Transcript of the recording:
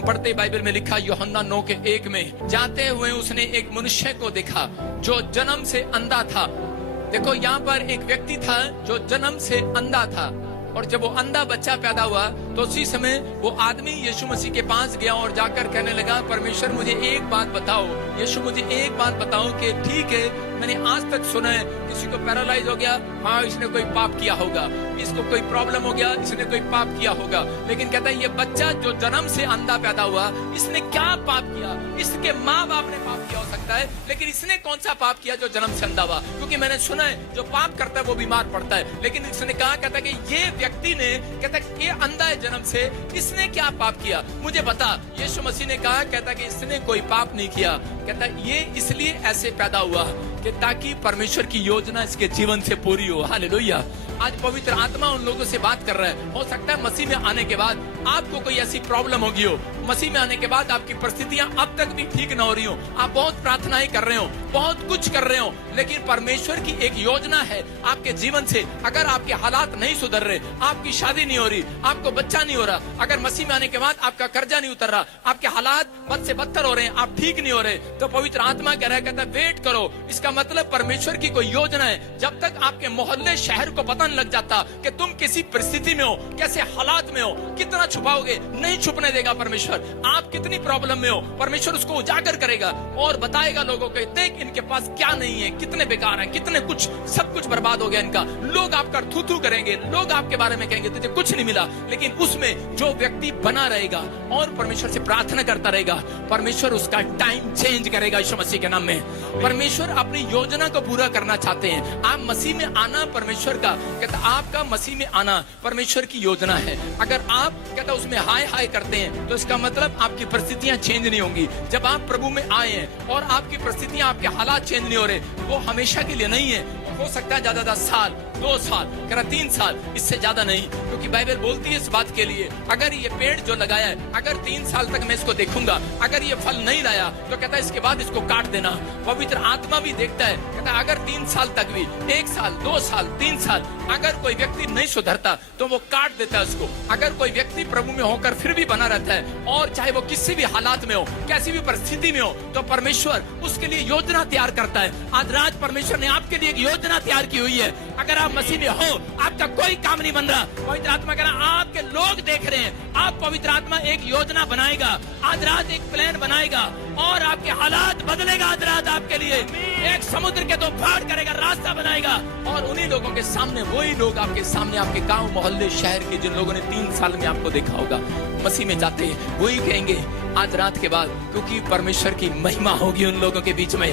हम पढ़ते बाइबल में लिखा यूहन्ना 9:1 में, जाते हुए उसने एक मनुष्य को देखा जो जन्म से अंधा था। देखो यहाँ पर एक व्यक्ति था जो जन्म से अंधा था, और जब वो अंधा बच्चा पैदा हुआ तो उसी समय वो आदमी यीशु मसीह के पास गया और जाकर कहने लगा, परमेश्वर मुझे एक बात बताओ, यीशु मुझे एक बात बताओ कि ठीक है मैंने आज तक सुना है किसी को पैरालाइज हो गया, हाँ इसने कोई पाप किया होगा, इसको कोई प्रॉब्लम हो गया, इसने कोई पाप किया होगा। लेकिन कहता है ये बच्चा जो जन्म से अंधा पैदा हुआ, इसने क्या पाप किया? इसके माँ बाप ने पाप किया हो सकता है, लेकिन इसने कौन सा पाप किया जो जन्म से अंधा हुआ? क्योंकि मैंने सुना है जो पाप करता है वो बीमार पड़ता है, लेकिन इसने कहा, कहता है कि ये व्यक्ति ने, कहता है ये अंधा है जन्म से, इसने क्या पाप किया मुझे बता। यीशु मसीह ने कहा, कहता है कि इसने कोई पाप नहीं किया, कहता है ये इसलिए ऐसे पैदा हुआ कि ताकि परमेश्वर की योजना इसके जीवन से पूरी हो। हालेलुया। आज पवित्र आत्मा उन लोगों से बात कर रहा है। हो सकता है मसीह में आने के बाद आपको कोई ऐसी प्रॉब्लम होगी हो, मसीह में आने के बाद आपकी परिस्थितियां अब तक भी ठीक ना हो रही हो, आप बहुत प्रार्थनाएं कर रहे हो, बहुत कुछ कर रहे हो, लेकिन परमेश्वर की एक योजना है आपके जीवन से। अगर आपके हालात नहीं सुधर रहे, आपकी शादी नहीं हो रही, आपको बच्चा नहीं हो रहा, अगर मसीह में आने के बाद आपका कर्जा नहीं उतर रहा, आपके हालात बद से बदतर हो रहे हैं, आप ठीक नहीं हो रहे, तो पवित्र आत्मा कह रहा है, कहता है वेट करो। इसका मतलब परमेश्वर की कोई योजना है। जब तक आपके मोहल्ले शहर को पता नहीं लग जाता कि तुम किसी परिस्थिति में हो, कैसे हालात में हो, कितना छुपाओगे, नहीं छुपने देगा परमेश्वर। आप कितनी प्रॉब्लम में हो, परमेश्वर उसको उजागर करेगा और बताएगा लोगों को, देख इनके पास क्या नहीं है, कितने बेकार हैं, कितने कुछ, सब कुछ बर्बाद हो गया इनका। लोग आपका थू थू करेंगे, लोग आपके बारे में कहेंगे तुझे कुछ नहीं मिला, लेकिन उसमें जो व्यक्ति बना रहेगा और परमेश्वर से प्रार्थना करता रहेगा, परमेश्वर उसका टाइम चेंज करेगा यीशु मसीह के नाम में। परमेश्वर अपनी योजना को पूरा करना चाहते हैं। आप मसीह में आना परमेश्वर का, कहता आपका मसीह में आना परमेश्वर की योजना है। अगर आप कहता उसमें हाय हाय करते हैं तो इसका मतलब आपकी परिस्थितियां चेंज नहीं होंगी। जब आप प्रभु में आए हैं और आपकी परिस्थितियां, आपके हालात चेंज नहीं हो रहे, वो हमेशा के लिए नहीं है। हो सकता है ज्यादा 10 साल, 2 साल, 3 साल, इससे ज्यादा नहीं, क्योंकि बाइबल बोलती है इस बात के लिए, अगर ये पेड़ जो लगाया है, अगर 3 साल तक मैं इसको देखूंगा, अगर ये फल नहीं लाया तो कहता है इसके बाद इसको काट देना। पवित्र आत्मा भी देखता है, कहता है अगर 3 साल तक भी, 1 साल, 2 साल, 3 साल, अगर कोई व्यक्ति नहीं सुधरता तो वो काट देता है उसको। अगर कोई व्यक्ति प्रभु में होकर फिर भी बना रहता है, और चाहे वो किसी भी हालात में हो, कैसी भी परिस्थिति में हो, तो परमेश्वर उसके लिए योजना तैयार करता है। आज रात परमेश्वर ने आपके लिए एक योजना तैयार की हुई है। अगर आप मसीह में हो, आपका कोई काम नहीं बन रहा, पवित्र आत्मा कह रहा, आपके लोग देख रहे हैं, आप पवित्र आत्मा एक योजना बनाएगा, आज रात एक प्लान बनाएगा और आपके हालात बदलेगा। आज रात आपके लिए एक समुद्र के 2 फाड़ करेगा, रास्ता बनाएगा, और उन्हीं लोगों के सामने, वही लोग आपके सामने, आपके गांव मोहल्ले शहर के जिन लोगों ने 3 साल में आपको देखा होगा मसीह में जाते हैं, वही कहेंगे आज रात के बाद, क्योंकि परमेश्वर की महिमा होगी उन लोगों के बीच में।